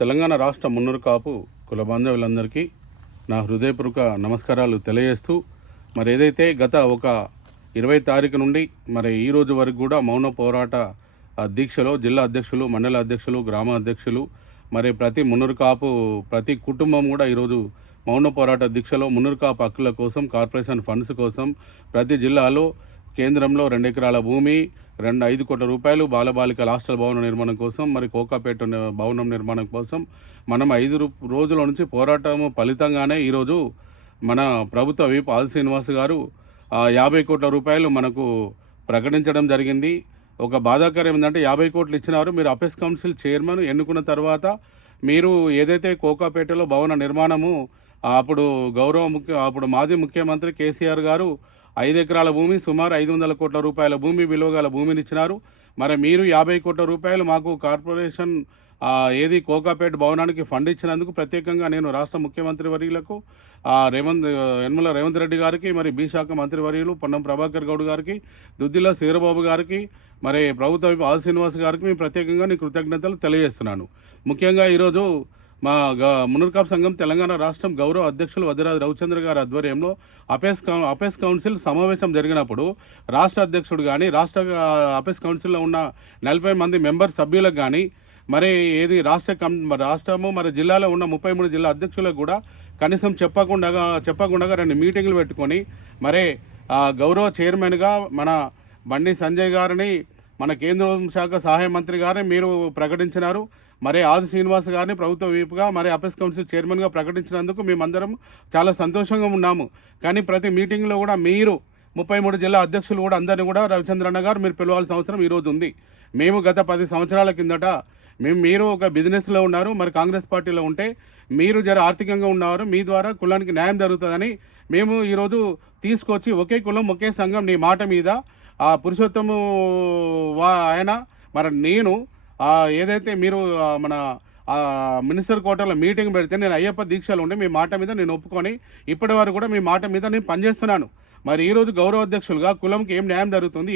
తెలంగాణ రాష్ట్ర మున్నూరు కాపు కుల బాంధవులందరికీ నా హృదయపూర్వక నమస్కారాలు తెలియజేస్తూ మరి ఏదైతే గత ఒక 20 తారీఖు నుండి మరి ఈ రోజు వరకు కూడా మౌన పోరాట దీక్షలో జిల్లా అధ్యక్షులు, మండల అధ్యక్షులు, గ్రామ అధ్యక్షులు మరి ప్రతి మున్నూరు కాపు ప్రతి కుటుంబం కూడా ఈరోజు మౌన పోరాట దీక్షలో మున్నూరు కాపు హక్కుల కోసం, కార్పొరేషన్ ఫండ్స్ కోసం ప్రతి జిల్లాలో కేంద్రంలో 2 ఎకరాల భూమి, 5 కోట్ల రూపాయలు బాలబాలికల హాస్టల్ భవన నిర్మాణం కోసం, మరి కోకాపేట భవనం నిర్మాణం కోసం మనం 5 రోజుల నుంచి పోరాటం ఫలితంగానే ఈరోజు మన ప్రభుత్వ విప్ ఆది శ్రీనివాస్ గారు 50 కోట్ల రూపాయలు మనకు ప్రకటించడం జరిగింది. ఒక బాధాకరం ఏంటంటే 50 కోట్లు ఇచ్చినారు. మీరు అపెక్స్ కౌన్సిల్ చైర్మన్ ఎన్నుకున్న తర్వాత మీరు ఏదైతే కోకాపేటలో భవన నిర్మాణము అప్పుడు మాజీ ముఖ్యమంత్రి కేసీఆర్ గారు 5 ఎకరాల భూమి, సుమారు 500 కోట్ల రూపాయల భూమి విలువ గల భూమిని ఇచ్చినారు. మరి మీరు 50 కోట్ల రూపాయలు మాకు కార్పొరేషన్ కోకాపేట భవనానికి ఫండ్ ఇచ్చినందుకు ప్రత్యేకంగా నేను రాష్ట్ర ముఖ్యమంత్రి వర్యులకు యనమల రేవంత్ రెడ్డి గారికి, మరి బి శాఖ మంత్రి వర్యులు పొన్నం ప్రభాకర్ గౌడ్ గారికి, దుద్దిల్ల శ్రీరబాబు గారికి, మరి ప్రభుత్వ ఆది శ్రీనివాస్ గారికి మేము ప్రత్యేకంగా నేను కృతజ్ఞతలు తెలియజేస్తున్నాను. ముఖ్యంగా ఈరోజు మా మున్నూరు కాపు సంఘం తెలంగాణ రాష్ట్రం గౌరవ అధ్యక్షులు వదిరాజు రవిచంద్ర గారి ఆధ్వర్యంలో అపెక్స్ కౌన్సిల్ సమావేశం జరిగినప్పుడు రాష్ట్ర అధ్యక్షుడు కానీ, అపెక్స్ కౌన్సిల్లో ఉన్న 40 మంది మెంబర్ సభ్యులకు కానీ, మరి రాష్ట్రము మరి జిల్లాలో ఉన్న 33 జిల్లా అధ్యక్షులకు కూడా కనీసం చెప్పకుండా 2 మీటింగులు పెట్టుకొని మరి గౌరవ చైర్మన్గా మన బండి సంజయ్ గారిని, మన కేంద్ర శాఖ సహాయ మంత్రి గారిని మీరు ప్రకటించినారు. మరి ఆది శ్రీనివాస్ గారిని ప్రభుత్వ వీపుగా, మరి అపెక్స్ కౌన్సిల్ చైర్మన్గా ప్రకటించినందుకు మేమందరం చాలా సంతోషంగా ఉన్నాము. కానీ ప్రతి మీటింగ్లో కూడా మీరు 33 జిల్లా అధ్యక్షులు కూడా అందరినీ కూడా రవిచంద్రన్న గారు మీరు పిలవాల్సిన అవసరం ఈరోజు ఉంది. మేము గత 10 సంవత్సరాల కిందట మీరు ఒక బిజినెస్లో ఉన్నారు, మరి కాంగ్రెస్ పార్టీలో ఉంటే మీరు ఆర్థికంగా ఉన్నవారు, మీ ద్వారా కులానికి న్యాయం జరుగుతుందని మేము ఈరోజు తీసుకొచ్చి ఒకే కులం ఒకే సంఘం నీ మాట మీద పురుషోత్తము ఆయన మరి నేను ఏదైతే మీరు మన మినిస్టర్ కోటలో మీటింగ్ పెడితే నేను అయ్యప్ప దీక్షలు ఉండి మీ మాట మీద నేను ఒప్పుకొని ఇప్పటి వరకు కూడా మీ మాట మీద నేను పనిచేస్తున్నాను. మరి ఈరోజు గౌరవ అధ్యక్షులుగా కులంకి ఏం న్యాయం జరుగుతుంది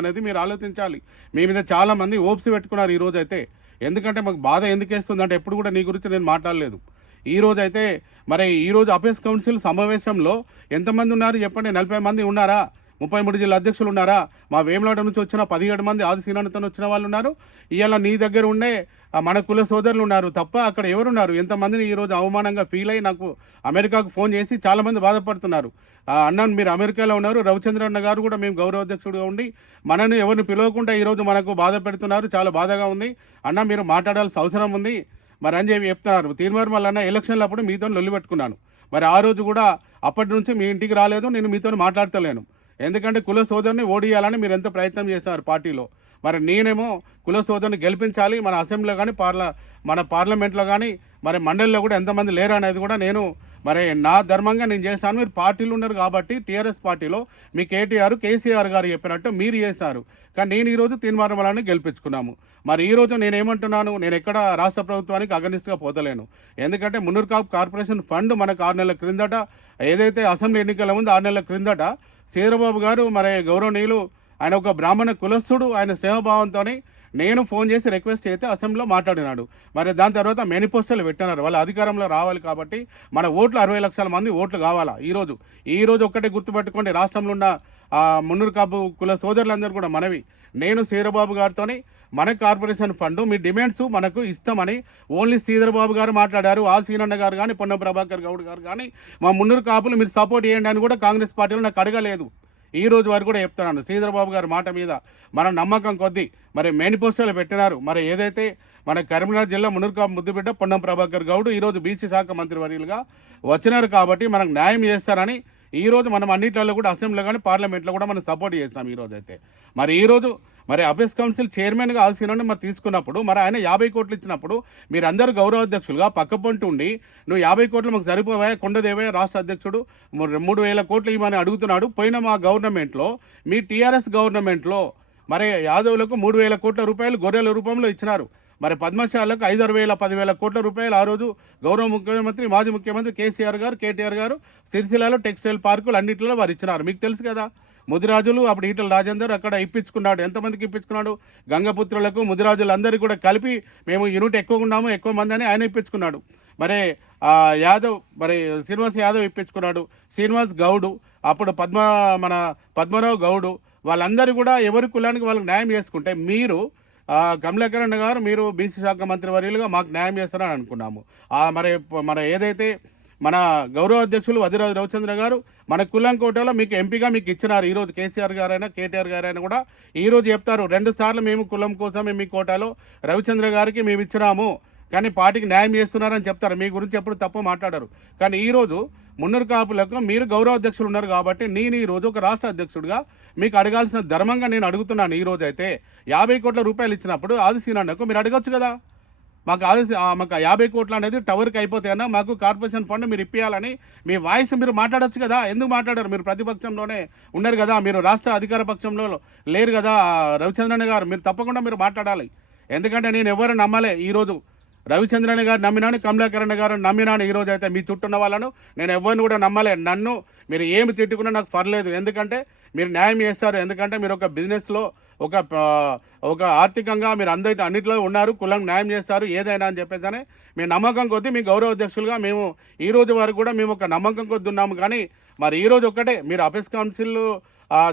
అనేది మీరు ఆలోచించాలి. మీ మీద చాలామంది ఓప్స్ పెట్టుకున్నారు ఈరోజు అయితే. ఎందుకంటే మాకు బాధ ఎందుకు వేస్తుంది అంటే ఎప్పుడు కూడా నీ గురించి నేను మాట్లాడలేదు. ఈరోజు అయితే మరి ఈరోజు అపెక్స్ కౌన్సిల్ సమావేశంలో ఎంతమంది ఉన్నారు చెప్పండి? 40 మంది ఉన్నారా? 33 జిల్లా అధ్యక్షులు ఉన్నారా? మా వేములాట నుంచి వచ్చిన 17 మంది ఆది శ్రీనాథతో వచ్చిన వాళ్ళు ఉన్నారు. ఇవాళ నీ దగ్గర ఉండే మన కుల సోదరులు ఉన్నారు తప్ప అక్కడ ఎవరున్నారు? ఎంతమందిని ఈరోజు అవమానంగా ఫీల్ అయ్యి నాకు అమెరికాకు ఫోన్ చేసి చాలామంది బాధపడుతున్నారు. అన్న మీరు అమెరికాలో ఉన్నారు, రవిచంద్ర అన్న గారు కూడా మేము గౌరవ అధ్యక్షుడిగా ఉండి మనని ఎవరిని పిలవకుండా ఈరోజు మనకు బాధ పెడుతున్నారు, చాలా బాధగా ఉంది అన్న, మీరు మాట్లాడాల్సిన అవసరం ఉంది మరి అని చెప్పి చెప్తున్నారు. తీర్మానం వల్ల ఎలక్షన్లు అప్పుడు మీతో లొల్లి పెట్టుకున్నాను. మరి ఆ రోజు కూడా అప్పటి నుంచి మీ ఇంటికి రాలేదు, నేను మీతో మాట్లాడతలేను. ఎందుకంటే కుల సోదరుని ఓడియాలని మీరు ఎంత ప్రయత్నం చేస్తున్నారు పార్టీలో. మరి నేనేమో కుల సోదరుని గెలిపించాలి, మన అసెంబ్లీలో కానీ మన పార్లమెంట్లో కానీ మరి మండలిలో కూడా ఎంతమంది లేరు అనేది కూడా నేను మరి నా ధర్మంగా నేను చేశాను. మీరు పార్టీలు ఉన్నారు కాబట్టి టీఆర్ఎస్ పార్టీలో మీ కేసీఆర్ గారు చెప్పినట్టు మీరు చేశారు. కానీ నేను ఈరోజు తీర్మానం వలన గెలిపించుకున్నాము. మరి ఈరోజు నేనేమంటున్నాను, నేను ఎక్కడ రాష్ట్ర ప్రభుత్వానికి అగనిస్ట్గా పోతలేను. ఎందుకంటే మున్నూరు కాపు కార్పొరేషన్ ఫండ్ మనకు 6 నెలల క్రిందట ఏదైతే అసెంబ్లీ ఎన్నికల ముందు 6 నెలల క్రిందట శ్రీరబాబు గారు మరి గౌరవనీయులు ఆయన ఒక బ్రాహ్మణ కులస్థుడు, ఆయన సేవాభావంతో నేను ఫోన్ చేసి రిక్వెస్ట్ చేస్తే అసెంబ్లీలో మాట్లాడినాడు. మరి దాని తర్వాత మేనిఫెస్టోలు పెట్టినారు. వాళ్ళ అధికారంలో రావాలి కాబట్టి మన ఓట్లు 60 లక్షల మంది ఓట్లు కావాలా. ఈరోజు ఒక్కటే గుర్తుపెట్టుకోండి, రాష్ట్రంలో ఉన్న మున్నూరు కాపు కుల సోదరులందరూ కూడా మనవి, నేను శ్రీరబాబు గారితో మన కార్పొరేషన్ ఫండ్ మీ డిమాండ్స్ మనకు ఇస్తామని ఓన్లీ శ్రీధరబాబు గారు మాట్లాడారు. ఆ సీనన్న గారు కానీ, పొన్నం ప్రభాకర్ గౌడ్ గారు కానీ మా మున్నూరు కాపులు మీరు సపోర్ట్ చేయండి అని కూడా కాంగ్రెస్ పార్టీలో నాకు అడగలేదు. ఈ రోజు వరకు కూడా చెప్తున్నాను, శ్రీధరబాబు గారి మాట మీద మన నమ్మకం కొద్దీ మరి మేనిఫెస్టోలు పెట్టినారు. మరి ఏదైతే మన కరీంనగర్ జిల్లా మున్నూరు కాపు ముద్దుబిడ్డ పొన్నం ప్రభాకర్ గౌడ్ ఈరోజు బీసీ శాఖ మంత్రి వర్యులుగా వచ్చినారు కాబట్టి మనకు న్యాయం చేస్తారని ఈరోజు మనం అన్నింటిలో కూడా అసెంబ్లీలో కానీ పార్లమెంట్లో కూడా మనం సపోర్ట్ చేస్తాం. ఈరోజు అయితే మరి అపెక్స్ కౌన్సిల్ చైర్మన్గా ఆల్సీనని మరి తీసుకున్నప్పుడు మరి ఆయన 50 కోట్లు ఇచ్చినప్పుడు మీరందరూ గౌరవ అధ్యక్షులుగా పక్కపొంటి ఉండి నువ్వు 50 కోట్లు మాకు సరిపోయా, కొండదేవయ్య రాష్ట్ర అధ్యక్షుడు 3,000 కోట్లు ఇవ్వమని అడుగుతున్నాడు. పోయిన మా గవర్నమెంట్లో మీ టీఆర్ఎస్ గవర్నమెంట్లో మరి యాదవులకు 3,000 కోట్ల రూపాయలు గొర్రెల రూపంలో ఇచ్చినారు. మరి పద్మశాలకు 5,000 10,000 కోట్ల రూపాయలు ఆ రోజు గౌరవ ముఖ్యమంత్రి మాజీ ముఖ్యమంత్రి కేటీఆర్ గారు సిరిసిల్లలో టెక్స్టైల్ పార్కులు అన్నింటిలో వారు ఇచ్చినారు. మీకు తెలుసు కదా. ముదిరాజులు అప్పుడు ఈటల రాజేందర్ అక్కడ ఇప్పించుకున్నాడు. ఎంతమందికి ఇప్పించుకున్నాడు? గంగపుత్రులకు ముదిరాజులందరికీ కూడా కలిపి మేము యూనిట్ ఎక్కువ ఉన్నాము, ఎక్కువ మంది అని ఆయన ఇప్పించుకున్నాడు. మరి యాదవ్ మరి శ్రీనివాస్ యాదవ్ ఇప్పించుకున్నాడు. శ్రీనివాస్ గౌడు అప్పుడు మన పద్మరావు గౌడు వాళ్ళందరూ కూడా ఎవరి కులానికి వాళ్ళకి న్యాయం చేసుకుంటే మీరు కమలాకరణ్ గారు మీరు బీసీ శాఖ మంత్రి వర్యులుగా మాకు న్యాయం చేస్తారని అనుకున్నాము. మరి మన ఏదైతే మన గౌరవ అధ్యక్షులు వదిరాజు రవిచంద్ర గారు మన కులం కోటలో మీకు ఎంపీగా మీకు ఇచ్చినారు. ఈరోజు కేసీఆర్ గారైనా కేటీఆర్ గారైనా కూడా ఈరోజు చెప్తారు 2 సార్లు మేము కులం కోసమే మీ కోటాలో రవిచంద్ర గారికి మేము ఇచ్చినాము, కానీ పార్టీకి న్యాయం చేస్తున్నారని చెప్తారు. మీ గురించి ఎప్పుడు తప్పు మాట్లాడారు. కానీ ఈరోజు మున్నూరు కాపులకు మీరు గౌరవ అధ్యక్షులు ఉన్నారు కాబట్టి నేను ఈరోజు ఒక రాష్ట్ర అధ్యక్షుడిగా మీకు అడగాల్సిన ధర్మంగా నేను అడుగుతున్నాను. ఈరోజు అయితే 50 కోట్ల రూపాయలు ఇచ్చినప్పుడు ఆది సీనన్నకు మీరు అడగొచ్చు కదా, మాకు 50 కోట్లు అనేది టవర్కి అయిపోతాయన్నా మాకు కార్పొరేషన్ ఫండ్ మీరు ఇప్పించాలని మీ వాయిస్ మీరు మాట్లాడొచ్చు కదా. ఎందుకు మాట్లాడారు? మీరు ప్రతిపక్షంలోనే ఉన్నారు కదా, మీరు రాష్ట్ర అధికార పక్షంలో లేరు కదా రవిచంద్రన్ గారు. మీరు తప్పకుండా మీరు మాట్లాడాలి. ఎందుకంటే నేను ఎవరు నమ్మలే. ఈరోజు రవిచంద్రన్ గారు నమ్మినాను, కమలాకరణ్ గారు నమ్మినాను. ఈరోజు అయితే మీ చుట్టూ ఉన్న వాళ్ళను నేను ఎవరిని కూడా నమ్మలే. నన్ను మీరు ఏమి తిట్టుకున్నా నాకు పర్లేదు, ఎందుకంటే మీరు న్యాయం చేస్తారు. ఎందుకంటే మీరు ఒక బిజినెస్లో ఒక ఆర్థికంగా మీరు అన్నింటిలో ఉన్నారు, కులం న్యాయం చేస్తారు ఏదైనా అని చెప్పేసి మీ నమ్మకం కొద్దీ మీ గౌరవ అధ్యక్షులుగా మేము ఈ రోజు వరకు కూడా మేము ఒక నమ్మకం కొద్దీ ఉన్నాము. కానీ మరి ఈరోజు ఒక్కటే మీరు అపెక్స్ కౌన్సిల్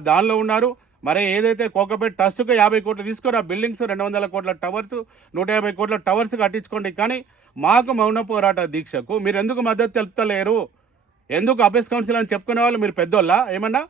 దానిలో ఉన్నారు. మరి ఏదైతే కోకపేట ట్రస్ట్కు 50 కోట్లు తీసుకొని ఆ బిల్డింగ్స్ 200 కోట్ల టవర్స్ 150 కోట్ల టవర్స్ కట్టించుకోండి. కానీ మాకు మౌన పోరాట దీక్షకు మీరు ఎందుకు మద్దతు తెలుపుతలేరు? ఎందుకు అపెక్స్ కౌన్సిల్ అని చెప్పుకునే వాళ్ళు మీరు పెద్దోళ్ళ ఏమన్నా?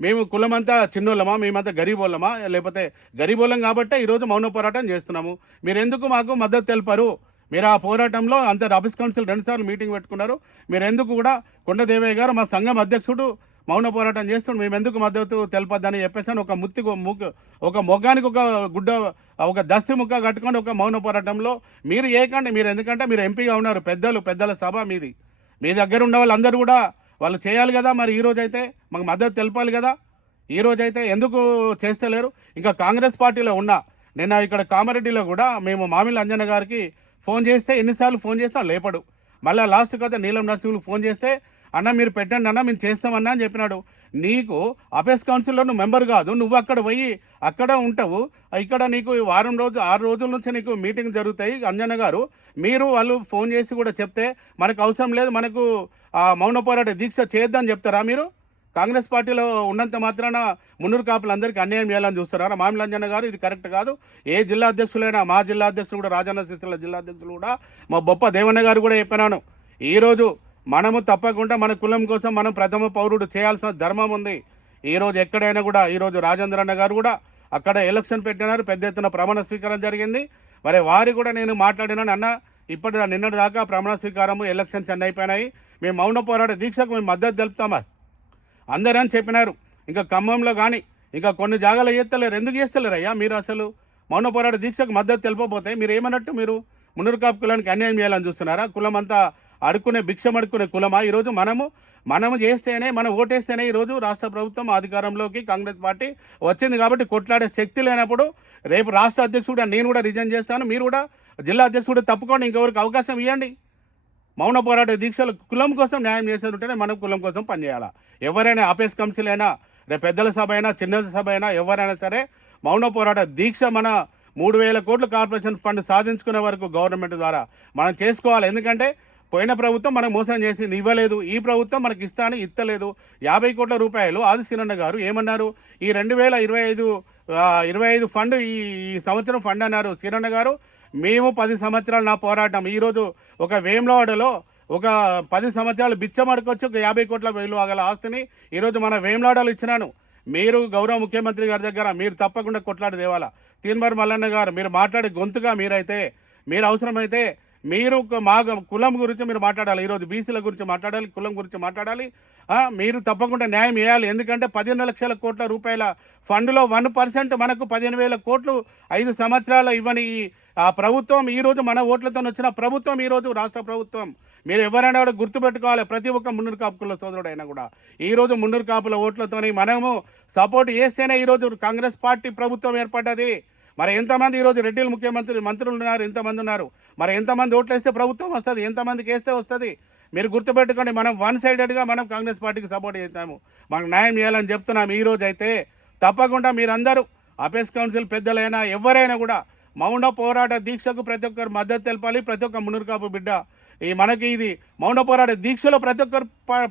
మేము కులమంతా చిన్నోళ్ళమా, మేమంతా గరీబోళ్ళమా? లేకపోతే గరీబోళ్ళం కాబట్టే ఈరోజు మౌన పోరాటం చేస్తున్నాము. మీరు ఎందుకు మాకు మద్దతు తెలిపారు? మీరు ఆ పోరాటంలో అంత అపెక్స్ కౌన్సిల్ 2 సార్లు మీటింగ్ పెట్టుకున్నారు. మీరు ఎందుకు కూడా కొండదేవయ్య గారు మా సంఘం అధ్యక్షుడు మౌన పోరాటం చేస్తుండే మేము ఎందుకు మద్దతు తెలపద్దని చెప్పేసి ఒక మొగ్గానికి ఒక గుడ్డ ఒక దస్తి ముక్క కట్టుకొని ఒక మౌన పోరాటంలో మీరు ఏకండి. మీరు ఎందుకంటే మీరు ఎంపీగా ఉన్నారు, పెద్దల సభ మీది, మీ దగ్గర ఉన్న వాళ్ళందరూ కూడా వాళ్ళు చేయాలి కదా. మరి ఈరోజు అయితే మాకు మద్దతు తెలపాలి కదా. ఈరోజు అయితే ఎందుకు చేస్తలేరు? ఇంకా కాంగ్రెస్ పార్టీలో నిన్న ఇక్కడ కామారెడ్డిలో కూడా మేము మామిళ్ళ అంజన్న గారికి ఫోన్ చేస్తే ఎన్నిసార్లు ఫోన్ చేసినా లేపడు. మళ్ళీ లాస్ట్కి అయితే నీలం నరసింహులకు ఫోన్ చేస్తే అన్న మీరు పెట్టండి అన్న మేము చేస్తామన్నా అని చెప్పినాడు. నీకు అపెక్స్ కౌన్సిల్లో నువ్వు మెంబర్ కాదు, నువ్వు అక్కడ పోయి అక్కడ ఉంటావు. ఇక్కడ నీకు 6 రోజుల నుంచి నీకు మీటింగ్ జరుగుతాయి. అంజన్న గారు మీరు వాళ్ళు ఫోన్ చేసి కూడా చెప్తే మనకు అవసరం లేదు, మనకు మౌన పోరాట దీక్ష చేద్దని చెప్తారా? మీరు కాంగ్రెస్ పార్టీలో ఉన్నంత మాత్రాన మున్నూరు కాపులందరికీ అన్యాయం చేయాలని చూస్తారా? మామిళ్ళ అంజన్న గారు ఇది కరెక్ట్ కాదు. ఏ జిల్లా అధ్యక్షులైనా, మా జిల్లా అధ్యక్షులు కూడా, రాజన్న సిరిసిల్ల జిల్లా అధ్యక్షులు కూడా, మా బొప్ప దేవన్న గారు కూడా చెప్పినాను. ఈరోజు మనము తప్పకుండా మన కులం కోసం మనం ప్రథమ పౌరుడు చేయాల్సిన ధర్మం ఉంది. ఈరోజు ఎక్కడైనా కూడా ఈరోజు రాజేంద్ర అన్న గారు కూడా అక్కడ ఎలక్షన్ పెట్టినారు, పెద్ద ఎత్తున ప్రమాణ స్వీకారం జరిగింది. మరి వారి కూడా నేను మాట్లాడినాను, అన్న నిన్నటి దాకా ప్రమాణ స్వీకారము ఎలక్షన్స్ అన్నీ అయిపోయినాయి, మేము మౌన పోరాట దీక్షకు మేము మద్దతు తెలుపుతామా అందరూ అని చెప్పినారు. ఇంకా ఖమ్మంలో కానీ ఇంకా కొన్ని జాగాలో చేస్తలేరు. ఎందుకు చేస్తలేరు అయ్యా మీరు? అసలు మౌన పోరాట దీక్షకు మద్దతు తెలిపకపోతే మీరు ఏమన్నట్టు? మీరు మున్నూరు కాపు కులానికి అన్యాయం చేయాలని చూస్తున్నారా? కులం అంతా భిక్షం అడుక్కునే కులమా? ఈరోజు మనము చేస్తేనే, మనం ఓటేస్తేనే ఈరోజు రాష్ట్ర ప్రభుత్వం అధికారంలోకి కాంగ్రెస్ పార్టీ వచ్చింది. కాబట్టి కొట్లాడే శక్తి లేనప్పుడు రేపు రాష్ట్ర అధ్యక్షుడు నేను కూడా రిజైన్ చేస్తాను, మీరు కూడా జిల్లా అధ్యక్షుడు తప్పుకోండి, ఇంకెవరికి అవకాశం ఇవ్వండి. మౌన పోరాట దీక్షలు కులం కోసం న్యాయం చేసేది ఉంటేనే మనం కులం కోసం పనిచేయాలా. ఎవరైనా అపెక్స్ కౌన్సిల్ అయినా, రేపు పెద్దల సభ అయినా, చిన్న సభ అయినా, ఎవరైనా సరే మౌన పోరాట దీక్ష మన 3,000 కోట్ల కార్పొరేషన్ ఫండ్ సాధించుకునే వరకు గవర్నమెంట్ ద్వారా మనం చేసుకోవాలి. ఎందుకంటే పోయిన ప్రభుత్వం మనకు మోసం చేసింది, ఇవ్వలేదు. ఈ ప్రభుత్వం మనకి ఇస్తలేదు. 50 కోట్ల రూపాయలు ఆది సీనన్న గారు ఏమన్నారు? ఈ 2025 ఫండ్ ఈ సంవత్సరం ఫండ్ అన్నారు సీనన్న గారు. మేము 10 సంవత్సరాలు నా పోరాటం. ఈరోజు ఒక వేములవాడలో ఒక 10 సంవత్సరాలు బిచ్చమడుకొచ్చి ఒక 50 కోట్ల విలువ గల ఆస్తిని ఈరోజు మన వేములవాడలో ఇచ్చినాను. మీరు గౌరవ ముఖ్యమంత్రి గారి దగ్గర మీరు తప్పకుండా కొట్లాడి దేవాలా. తీన్మార్ మల్లన్న గారు మీరు మాట్లాడే గొంతుగా మీరు అవసరమైతే మీరు మా కులం గురించి మీరు మాట్లాడాలి. ఈరోజు బీసీల గురించి మాట్లాడాలి, కులం గురించి మాట్లాడాలి. మీరు తప్పకుండా న్యాయం చేయాలి. ఎందుకంటే 15 లక్షల కోట్ల రూపాయల ఫండ్లో 1% మనకు 15,000 కోట్లు 5 సంవత్సరాలు ఇవ్వని ఆ ప్రభుత్వం ఈరోజు మన ఓట్లతో వచ్చిన ప్రభుత్వం, ఈరోజు రాష్ట్ర ప్రభుత్వం. మీరు ఎవరైనా కూడా గుర్తుపెట్టుకోవాలి. ప్రతి ఒక్క మున్నూరు కాపుల సోదరుడు అయినా కూడా ఈరోజు మున్నూరు కాపుల ఓట్లతోని మనము సపోర్ట్ చేస్తేనే ఈరోజు కాంగ్రెస్ పార్టీ ప్రభుత్వం ఏర్పడ్డది. మరి ఎంతమంది ఈరోజు రెడ్డిలు మంత్రులు ఉన్నారు, ఎంతమంది ఉన్నారు? మరి ఎంతమంది ఓట్లు వేస్తే ప్రభుత్వం వస్తుంది, ఎంతమందికి వేస్తే వస్తుంది? మీరు గుర్తుపెట్టుకోండి. మనం 1 సైడెడ్గా మనం కాంగ్రెస్ పార్టీకి సపోర్ట్ చేస్తాము. మాకు న్యాయం చేయాలని చెప్తున్నాం. ఈరోజు అయితే తప్పకుండా మీరందరూ అపెక్స్ కౌన్సిల్ పెద్దలైనా ఎవరైనా కూడా మౌన పోరాట దీక్షకు ప్రతి ఒక్కరు మద్దతు తెలపాలి. ప్రతి ఒక్క మున్నూరు కాపు బిడ్డ మనకి ఇది మౌన పోరాట దీక్షలో ప్రతి ఒక్కరు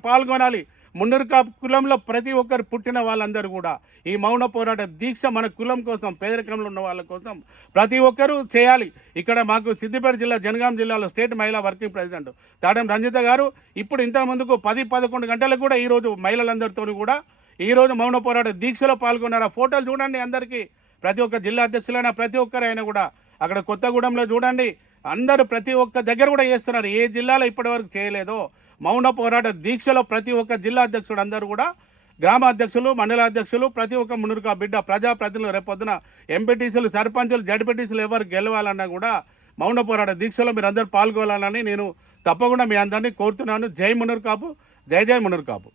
పాల్గొనాలి. మున్నూరు కాపు కులంలో ప్రతి ఒక్కరు పుట్టిన వాళ్ళందరూ కూడా ఈ మౌన పోరాట దీక్ష మన కులం కోసం, పేదరికంలో ఉన్న వాళ్ళ కోసం ప్రతి ఒక్కరూ చేయాలి. ఇక్కడ మాకు సిద్దిపేట జిల్లా, జనగాం జిల్లాలో స్టేట్ మహిళా వర్కింగ్ ప్రెసిడెంట్ తాడెం రంజిత గారు ఇప్పుడు ఇంతకుముందుకు 10-11 గంటలకు కూడా ఈరోజు మహిళలందరితో కూడా ఈరోజు మౌన పోరాట దీక్షలో పాల్గొన్నారు. ఆ ఫోటోలు చూడండి అందరికీ. ప్రతి ఒక్క జిల్లా అధ్యక్షులైనా ప్రతి ఒక్కరైనా కూడా అక్కడ కొత్తగూడెంలో చూడండి, అందరూ ప్రతి ఒక్క దగ్గర కూడా చేస్తున్నారు. ఏ జిల్లాలో ఇప్పటివరకు చేయలేదో మౌన పోరాట దీక్షలో ప్రతి ఒక్క జిల్లా అధ్యక్షుడు అందరూ కూడా, గ్రామ అధ్యక్షులు, మండల అధ్యక్షులు, ప్రతి ఒక్క మున్నూరుకా బిడ్డ, ప్రజాప్రతినిధులు, రేపొద్దున ఎంపీటీసీలు, సర్పంచులు, జడ్పీటీసీలు ఎవరు గెలవాలన్నా కూడా మౌన పోరాట దీక్షలో మీరు అందరూ పాల్గొనాలని నేను తప్పకుండా మీ అందరినీ కోరుతున్నాను. జై మున్నూరు కాపు, జై జై మున్నూరు కాపు.